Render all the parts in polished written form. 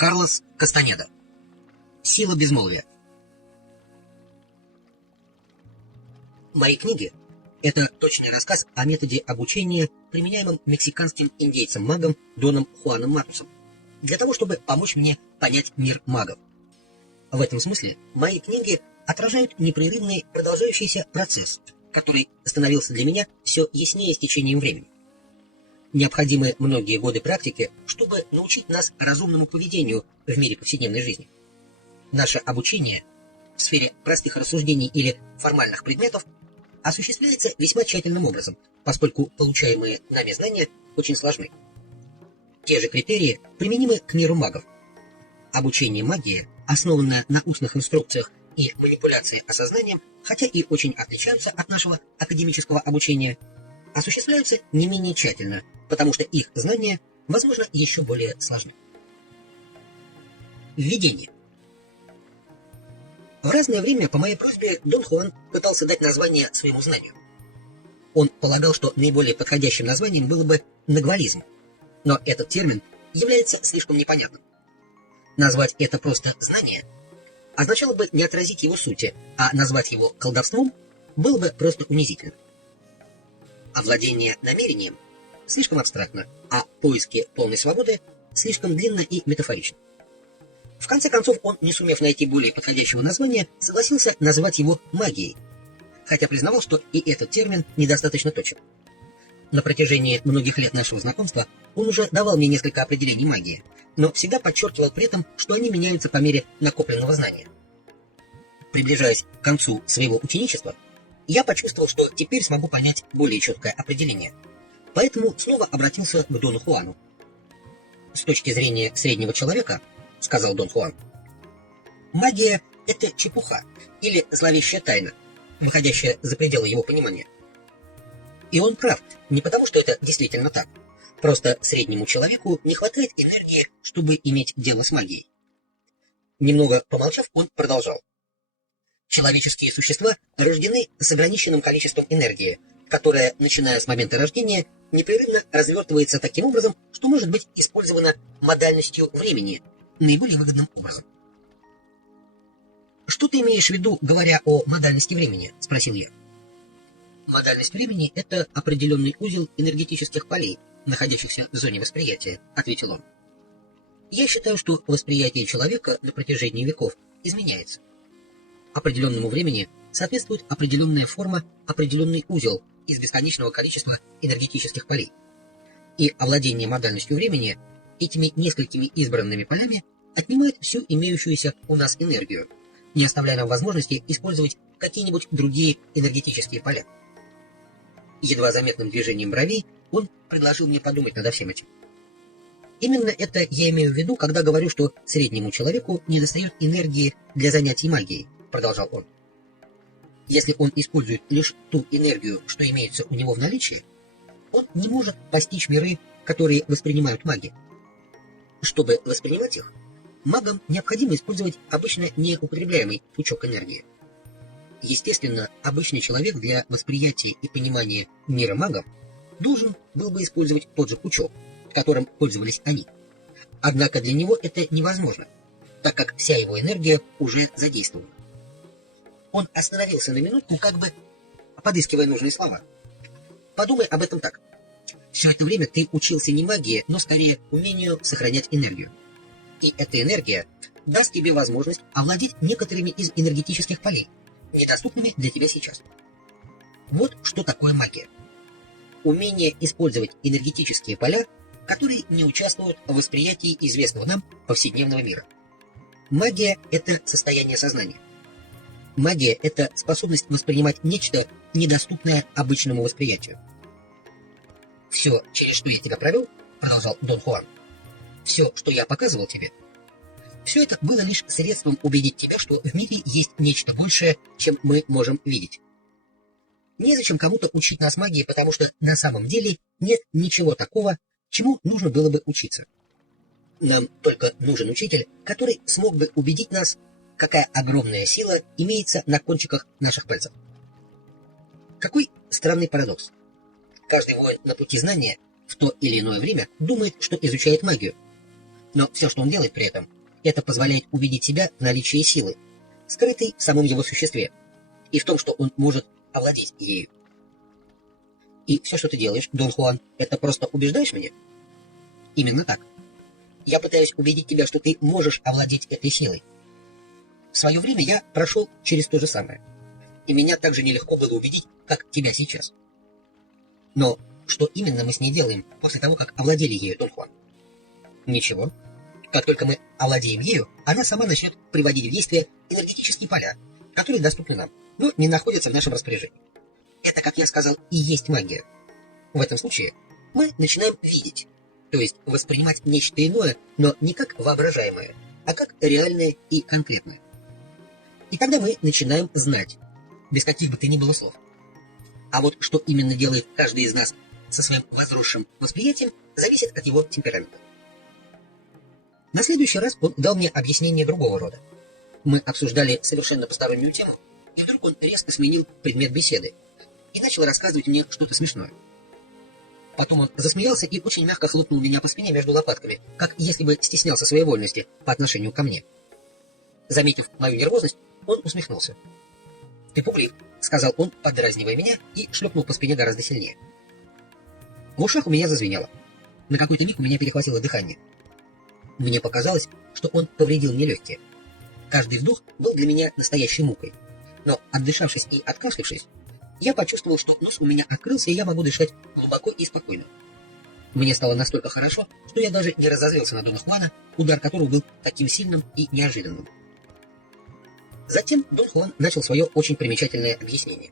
Карлос Кастанеда. Сила безмолвия. Мои книги — это точный рассказ о методе обучения, применяемом мексиканским индейцем-магом Доном Хуаном Матусом, для того, чтобы помочь мне понять мир магов. В этом смысле мои книги отражают непрерывный продолжающийся процесс, который становился для меня все яснее с течением времени. Необходимы многие годы практики, чтобы научить нас разумному поведению в мире повседневной жизни. Наше обучение в сфере простых рассуждений или формальных предметов осуществляется весьма тщательным образом, поскольку получаемые нами знания очень сложны. Те же критерии применимы к миру магов. Обучение магии, основанное на устных инструкциях и манипуляции осознанием, хотя и очень отличаются от нашего академического обучения, осуществляются не менее тщательно, потому что их знания, возможно, еще более сложны. Введение. В разное время по моей просьбе Дон Хуан пытался дать название своему знанию. Он полагал, что наиболее подходящим названием было бы нагвализм, но этот термин является слишком непонятным. Назвать это просто знание означало бы не отразить его сути, а назвать его колдовством было бы просто унизительно. Овладение намерением слишком абстрактно, а поиски полной свободы слишком длинно и метафорично. В конце концов, он, не сумев найти более подходящего названия, согласился называть его магией, хотя признавал, что и этот термин недостаточно точен. На протяжении многих лет нашего знакомства он уже давал мне несколько определений магии, но всегда подчеркивал при этом, что они меняются по мере накопленного знания. Приближаясь к концу своего ученичества, я почувствовал, что теперь смогу понять более четкое определение, поэтому снова обратился к Дону Хуану. «С точки зрения среднего человека, — сказал Дон Хуан, — магия — это чепуха или зловещая тайна, выходящая за пределы его понимания. И он прав, не потому что это действительно так. Просто среднему человеку не хватает энергии, чтобы иметь дело с магией». Немного помолчав, он продолжал. Человеческие существа рождены с ограниченным количеством энергии, которая, начиная с момента рождения, непрерывно развертывается таким образом, что может быть использована модальностью времени наиболее выгодным образом. «Что ты имеешь в виду, говоря о модальности времени?» — спросил я. «Модальность времени — это определенный узел энергетических полей, находящихся в зоне восприятия», — ответил он. «Я считаю, что восприятие человека на протяжении веков изменяется. Определенному времени соответствует определенная форма, определенный узел из бесконечного количества энергетических полей. И овладение модальностью времени этими несколькими избранными полями отнимает всю имеющуюся у нас энергию, не оставляя нам возможности использовать какие-нибудь другие энергетические поля». Едва заметным движением бровей он предложил мне подумать над всем этим. «Именно это я имею в виду, когда говорю, что среднему человеку недостает энергии для занятий магией», — продолжал он. «Если он использует лишь ту энергию, что имеется у него в наличии, он не может постичь миры, которые воспринимают маги. Чтобы воспринимать их, магам необходимо использовать обычно неупотребляемый пучок энергии. Естественно, обычный человек для восприятия и понимания мира магов должен был бы использовать тот же пучок, которым пользовались они. Однако для него это невозможно, так как вся его энергия уже задействована». Он остановился на минутку, как бы подыскивая нужные слова. «Подумай об этом так. Все это время ты учился не магии, но скорее умению сохранять энергию. И эта энергия даст тебе возможность овладеть некоторыми из энергетических полей, недоступными для тебя сейчас. Вот что такое магия. Умение использовать энергетические поля, которые не участвуют в восприятии известного нам повседневного мира. Магия — это состояние сознания. Магия — это способность воспринимать нечто, недоступное обычному восприятию. Все, через что я тебя провел, — продолжал Дон Хуан, — все, что я показывал тебе, все это было лишь средством убедить тебя, что в мире есть нечто большее, чем мы можем видеть. Незачем кому-то учить нас магии, потому что на самом деле нет ничего такого, чему нужно было бы учиться. Нам только нужен учитель, который смог бы убедить нас, какая огромная сила имеется на кончиках наших пальцев. Какой странный парадокс. Каждый воин на пути знания в то или иное время думает, что изучает магию. Но все, что он делает при этом, это позволяет увидеть себя в наличии силы, скрытой в самом его существе, и в том, что он может овладеть ею. И все, что ты делаешь, Дон Хуан, это просто убеждаешь меня? Именно так. Я пытаюсь убедить тебя, что ты можешь овладеть этой силой. В свое время я прошел через то же самое, и меня так же нелегко было убедить, как тебя сейчас. Но что именно мы с ней делаем после того, как овладели ею, Дон Хуан? Ничего. Как только мы овладеем ею, она сама начнет приводить в действие энергетические поля, которые доступны нам, но не находятся в нашем распоряжении. Это, как я сказал, и есть магия. В этом случае мы начинаем видеть, то есть воспринимать нечто иное, но не как воображаемое, а как реальное и конкретное. И тогда мы начинаем знать, без каких бы то ни было слов. А вот что именно делает каждый из нас со своим возросшим восприятием, зависит от его темперамента. На следующий раз он дал мне объяснение другого рода. Мы обсуждали совершенно постороннюю тему, и вдруг он резко сменил предмет беседы и начал рассказывать мне что-то смешное. Потом он засмеялся и очень мягко хлопнул меня по спине между лопатками, как если бы стеснялся своей вольности по отношению ко мне. Заметив мою нервозность, он усмехнулся. «Ты пуглив», — сказал он, поддразнивая меня, и шлепнул по спине гораздо сильнее. В ушах у меня зазвенело. На какой-то миг у меня перехватило дыхание. Мне показалось, что он повредил мне легкие. Каждый вдох был для меня настоящей мукой. Но, отдышавшись и откашлившись, я почувствовал, что нос у меня открылся, и я могу дышать глубоко и спокойно. Мне стало настолько хорошо, что я даже не разозлился на Дона Хуана, удар которого был таким сильным и неожиданным. Затем Дон Хуан начал свое очень примечательное объяснение.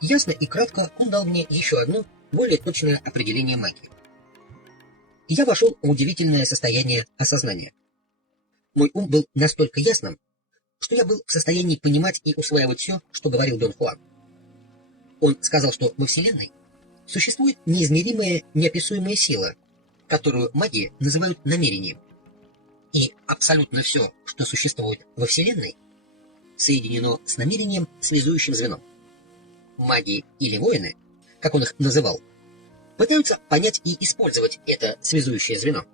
Ясно и кратко он дал мне еще одно, более точное определение магии. Я вошел в удивительное состояние осознания. Мой ум был настолько ясным, что я был в состоянии понимать и усваивать все, что говорил Дон Хуан. Он сказал, что во Вселенной существует неизмеримая, неописуемая сила, которую маги называют намерением. И абсолютно все, что существует во Вселенной, соединено с намерением, связующим звеном. Маги или воины, как он их называл, пытаются понять и использовать это связующее звено.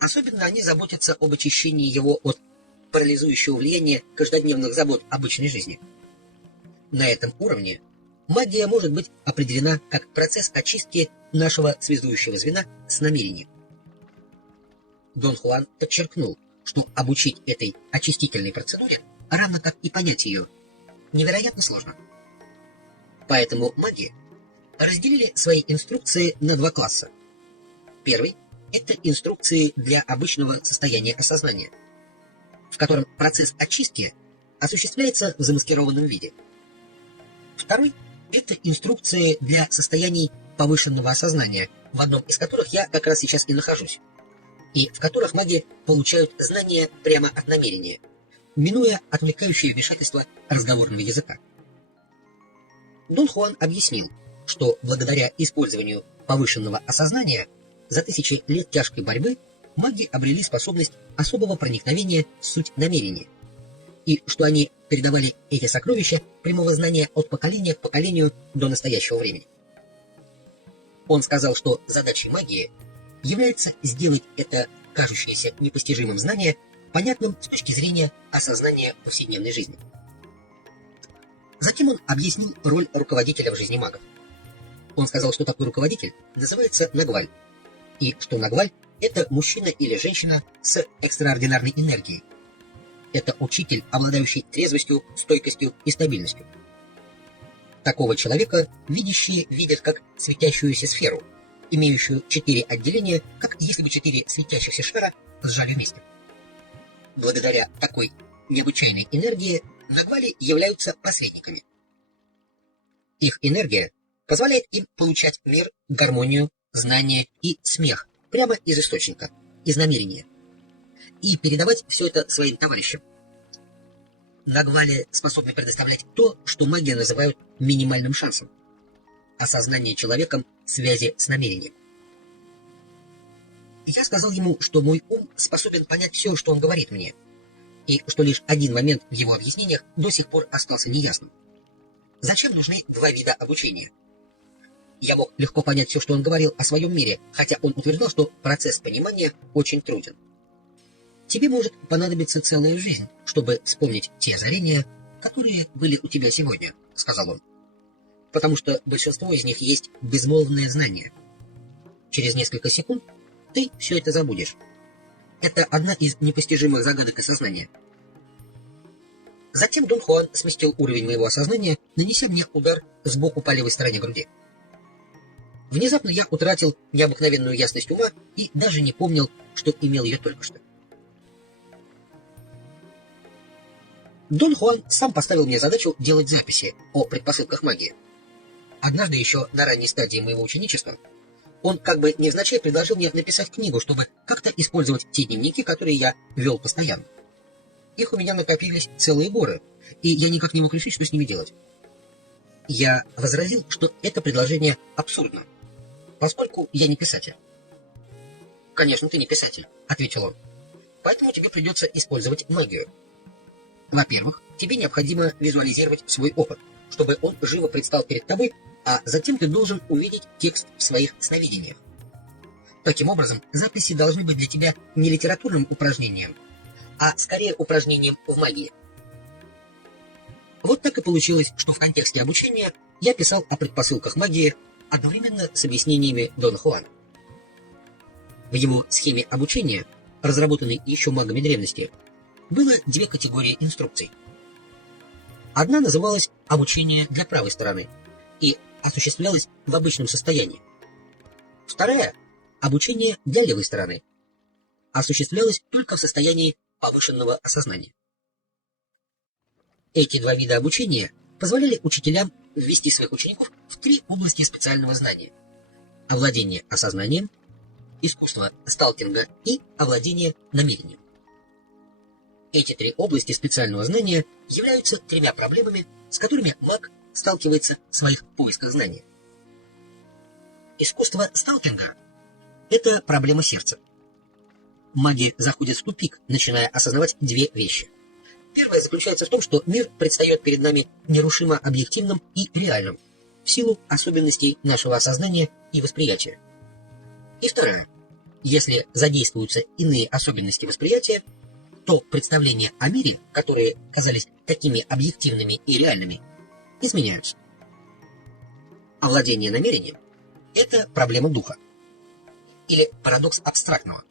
Особенно они заботятся об очищении его от парализующего влияния каждодневных забот обычной жизни. На этом уровне магия может быть определена как процесс очистки нашего связующего звена с намерением. Дон Хуан подчеркнул, что обучить этой очистительной процедуре, равно как и понять ее, невероятно сложно. Поэтому маги разделили свои инструкции на два класса. Первый – это инструкции для обычного состояния осознания, в котором процесс очистки осуществляется в замаскированном виде. Второй – это инструкции для состояний повышенного осознания, в одном из которых я как раз сейчас и нахожусь, и в которых маги получают знания прямо от намерения, минуя отвлекающее вмешательство разговорного языка. Дон Хуан объяснил, что благодаря использованию повышенного осознания за тысячи лет тяжкой борьбы маги обрели способность особого проникновения в суть намерения, и что они передавали эти сокровища прямого знания от поколения к поколению до настоящего времени. Он сказал, что задачей магии является сделать это кажущееся непостижимым знание понятным с точки зрения осознания повседневной жизни. Затем он объяснил роль руководителя в жизни магов. Он сказал, что такой руководитель называется Нагваль, и что Нагваль – это мужчина или женщина с экстраординарной энергией. Это учитель, обладающий трезвостью, стойкостью и стабильностью. Такого человека видящие видят как светящуюся сферу, имеющую 4 отделения, как если бы 4 светящихся шара сжали вместе. Благодаря такой необычайной энергии Нагвали являются посредниками. Их энергия позволяет им получать мир, гармонию, знания и смех прямо из источника, из намерения, и передавать все это своим товарищам. Нагвали способны предоставлять то, что магия называют минимальным шансом – осознание человеком связи с намерением. Я сказал ему, что мой ум способен понять все, что он говорит мне, и что лишь один момент в его объяснениях до сих пор остался неясным. Зачем нужны два вида обучения? Я мог легко понять все, что он говорил о своем мире, хотя он утверждал, что процесс понимания очень труден. Тебе может понадобиться целая жизнь, чтобы вспомнить те озарения, которые были у тебя сегодня, — сказал он. Потому что большинство из них есть безмолвное знание. Через несколько секунд ты все это забудешь. Это одна из непостижимых загадок осознания. Затем Дон Хуан сместил уровень моего осознания, нанеся мне удар сбоку по левой стороне груди. Внезапно я утратил необыкновенную ясность ума и даже не помнил, что имел ее только что. Дон Хуан сам поставил мне задачу делать записи о предпосылках магии. Однажды еще на ранней стадии моего ученичества он как бы невзначай предложил мне написать книгу, чтобы как-то использовать те дневники, которые я вел постоянно. Их у меня накопились целые горы, и я никак не мог решить, что с ними делать. Я возразил, что это предложение абсурдно, поскольку я не писатель. «Конечно, ты не писатель», — ответил он. «Поэтому тебе придется использовать магию. Во-первых, тебе необходимо визуализировать свой опыт, чтобы он живо предстал перед тобой, а затем ты должен увидеть текст в своих сновидениях. Таким образом, записи должны быть для тебя не литературным упражнением, а скорее упражнением в магии. Вот так и получилось, что в контексте обучения я писал о предпосылках магии одновременно с объяснениями Дона Хуана. В его схеме обучения, разработанной еще магами древности, было две категории инструкций. Одна называлась «Обучение для правой стороны» и осуществлялась в обычном состоянии. Вторая — «Обучение для левой стороны», осуществлялась только в состоянии повышенного осознания. Эти два вида обучения позволяли учителям ввести своих учеников в три области специального знания: овладение осознанием, искусство сталкинга и овладение намерением. Эти три области специального знания являются тремя проблемами, с которыми маг сталкивается в своих поисках знания. Искусство сталкинга — это проблема сердца. Маги заходят в тупик, начиная осознавать две вещи. Первое заключается в том, что мир предстает перед нами нерушимо объективным и реальным, в силу особенностей нашего осознания и восприятия. И второе. Если задействуются иные особенности восприятия, то представления о мире, которые казались такими объективными и реальными, изменяются. Овладение намерением — это проблема духа, или парадокс абстрактного.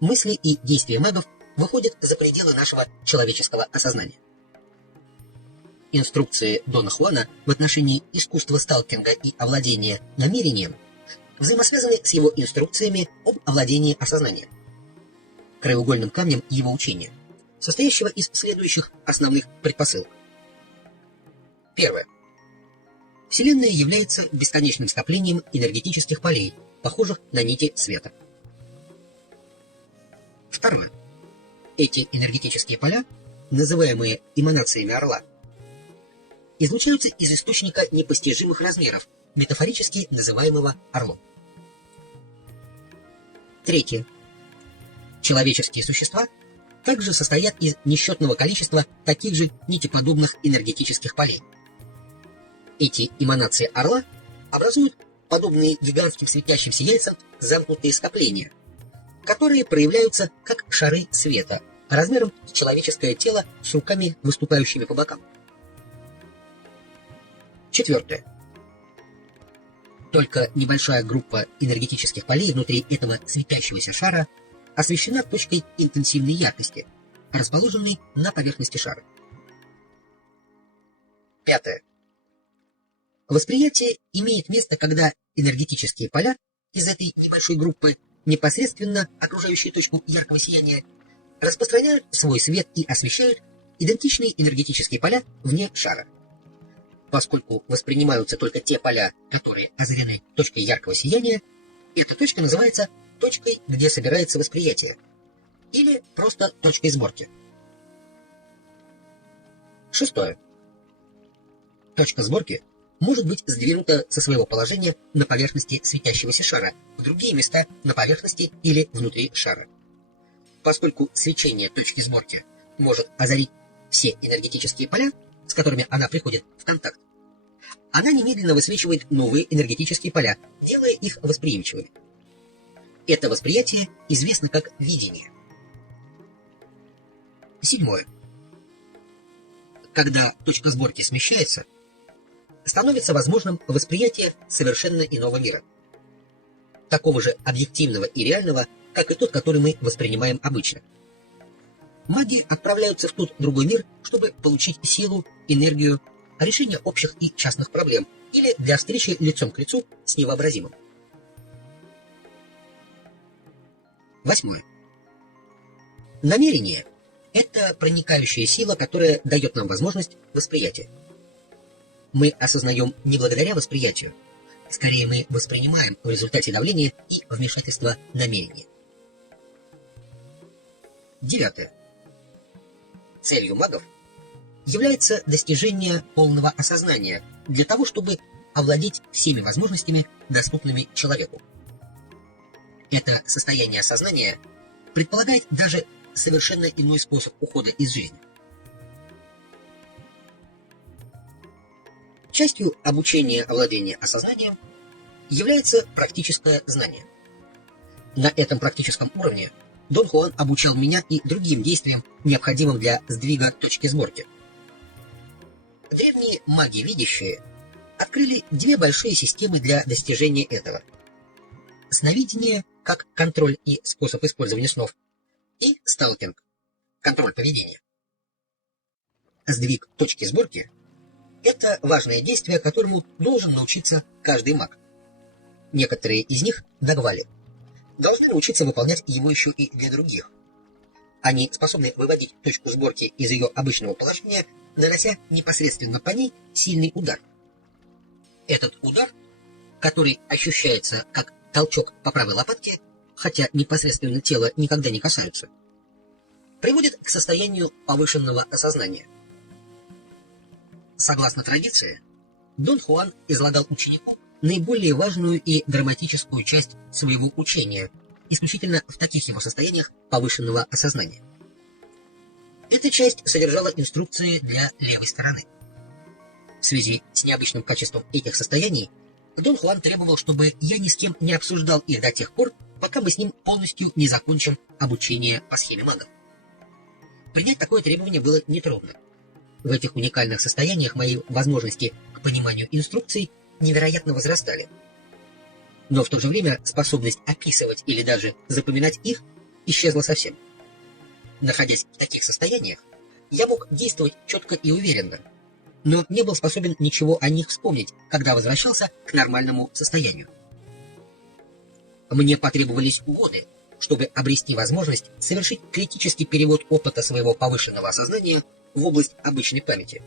Мысли и действия магов выходят за пределы нашего человеческого осознания. Инструкции Дона Хуана в отношении искусства сталкинга и овладения намерением взаимосвязаны с его инструкциями об овладении осознанием, краеугольным камнем его учения, состоящего из следующих основных предпосылок. Первое. Вселенная является бесконечным скоплением энергетических полей, похожих на нити света. Второе. Эти энергетические поля, называемые эманациями орла, излучаются из источника непостижимых размеров, метафорически называемого орлом. Третье. Человеческие существа также состоят из несчетного количества таких же нитеподобных энергетических полей. Эти эманации орла образуют подобные гигантским светящимся яйцам замкнутые скопления, которые проявляются как шары света, размером с человеческое тело с руками, выступающими по бокам. Четвертое. Только небольшая группа энергетических полей внутри этого светящегося шара освещена точкой интенсивной яркости, расположенной на поверхности шара. Пятое. Восприятие имеет место, когда энергетические поля из этой небольшой группы, непосредственно окружающие точку яркого сияния, распространяют свой свет и освещают идентичные энергетические поля вне шара. Поскольку воспринимаются только те поля, которые озарены точкой яркого сияния, эта точка называется точкой, где собирается восприятие, или просто точкой сборки. Шестое. Точка сборки может быть сдвинута со своего положения на поверхности светящегося шара в другие места на поверхности или внутри шара. Поскольку свечение точки сборки может озарить все энергетические поля, с которыми она приходит в контакт, она немедленно высвечивает новые энергетические поля, делая их восприимчивыми. Это восприятие известно как видение. 7. Когда точка сборки смещается, становится возможным восприятие совершенно иного мира, такого же объективного и реального, как и тот, который мы воспринимаем обычно. Маги отправляются в тот другой мир, чтобы получить силу, энергию, решение общих и частных проблем или для встречи лицом к лицу с невообразимым. 8. Намерение – это проникающая сила, которая дает нам возможность восприятия. Мы осознаем не благодаря восприятию, скорее мы воспринимаем в результате давления и вмешательства намерения. 9. Целью магов является достижение полного осознания для того, чтобы овладеть всеми возможностями, доступными человеку. Это состояние осознания предполагает даже совершенно иной способ ухода из жизни. Частью обучения овладения осознанием является практическое знание. На этом практическом уровне Дон Хуан обучал меня и другим действиям, необходимым для сдвига точки сборки. Древние маги-видящие открыли две большие системы для достижения этого. Сновидение как контроль и способ использования снов, и сталкинг, контроль поведения. Сдвиг точки сборки – это важное действие, которому должен научиться каждый маг. Некоторые из них, догвали, должны научиться выполнять его еще и для других. Они способны выводить точку сборки из ее обычного положения, нанося непосредственно по ней сильный удар. Этот удар, который ощущается как толчок по правой лопатке, хотя непосредственно тело никогда не касаются, приводит к состоянию повышенного осознания. Согласно традиции, Дон Хуан излагал ученику наиболее важную и драматическую часть своего учения, исключительно в таких его состояниях повышенного осознания. Эта часть содержала инструкции для левой стороны. В связи с необычным качеством этих состояний, Дон Хуан требовал, чтобы я ни с кем не обсуждал их до тех пор, пока мы с ним полностью не закончим обучение по схеме магов. Принять такое требование было нетрудно. В этих уникальных состояниях мои возможности к пониманию инструкций невероятно возрастали. Но в то же время способность описывать или даже запоминать их исчезла совсем. Находясь в таких состояниях, я мог действовать четко и уверенно, но не был способен ничего о них вспомнить, когда возвращался к нормальному состоянию. Мне потребовались годы, чтобы обрести возможность совершить критический перевод опыта своего повышенного осознания в область обычной памяти.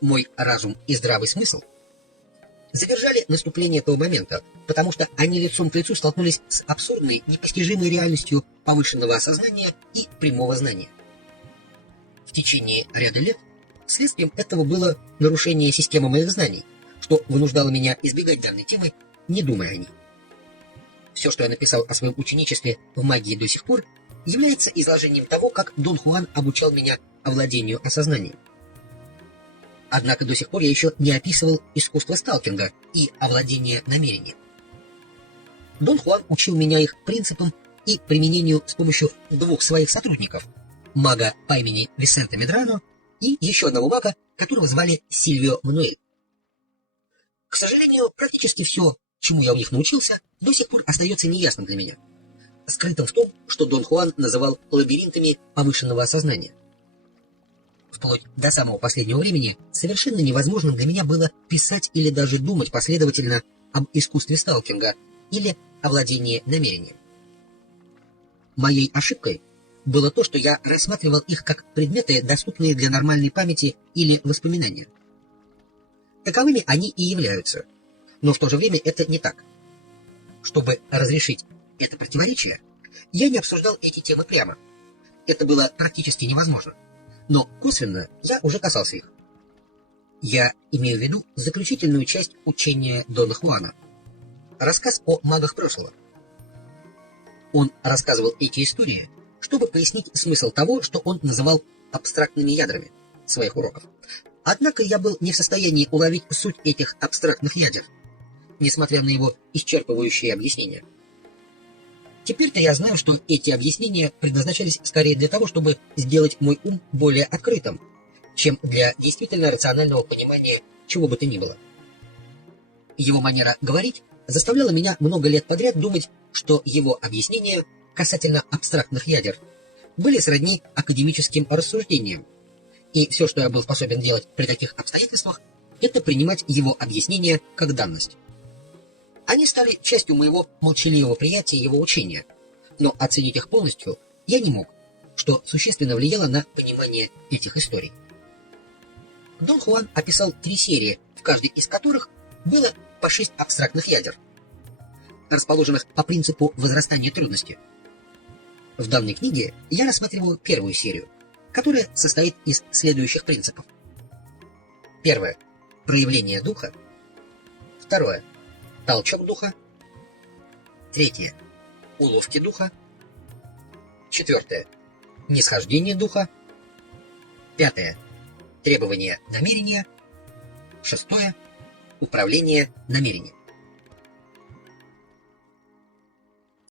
Мой разум и здравый смысл задержали наступление этого момента, потому что они лицом к лицу столкнулись с абсурдной, непостижимой реальностью повышенного осознания и прямого знания. В течение ряда лет следствием этого было нарушение системы моих знаний, что вынуждало меня избегать данной темы, не думая о ней. Все, что я написал о своем ученичестве в магии до сих пор, является изложением того, как Дон Хуан обучал меня овладению осознанием. Однако до сих пор я еще не описывал искусство сталкинга и овладение намерением. Дон Хуан учил меня их принципам и применению с помощью двух своих сотрудников, мага по имени Висенте Медрано и еще одного мага, которого звали Сильвио Мануэль. К сожалению, практически все, чему я у них научился, до сих пор остается неясным для меня, скрытым в том, что Дон Хуан называл лабиринтами повышенного осознания. Вплоть до самого последнего времени совершенно невозможным для меня было писать или даже думать последовательно об искусстве сталкинга или овладении намерением. Моей ошибкой было то, что я рассматривал их как предметы, доступные для нормальной памяти или воспоминания. Таковыми они и являются, но в то же время это не так. Чтобы разрешить это противоречие, я не обсуждал эти темы прямо. Это было практически невозможно. Но косвенно я уже касался их. Я имею в виду заключительную часть учения Дона Хуана. Рассказ о магах прошлого. Он рассказывал эти истории, чтобы пояснить смысл того, что он называл абстрактными ядрами своих уроков. Однако я был не в состоянии уловить суть этих абстрактных ядер, несмотря на его исчерпывающие объяснения. Теперь-то я знаю, что эти объяснения предназначались скорее для того, чтобы сделать мой ум более открытым, чем для действительно рационального понимания чего бы то ни было. Его манера говорить заставляла меня много лет подряд думать, что его объяснения касательно абстрактных ядер были сродни академическим рассуждениям, и все, что я был способен делать при таких обстоятельствах, это принимать его объяснения как данность. Они стали частью моего молчаливого приятия его учения, но оценить их полностью я не мог, что существенно влияло на понимание этих историй. Дон Хуан описал 3 серии, в каждой из которых было по 6 абстрактных ядер, расположенных по принципу возрастания трудности. В данной книге я рассматриваю первую серию, которая состоит из следующих принципов. Первое — проявление духа. Второе — толчок духа. Третье — уловки духа. Четвертое — нисхождение духа. Пятое — требование намерения. Шестое — управление намерением.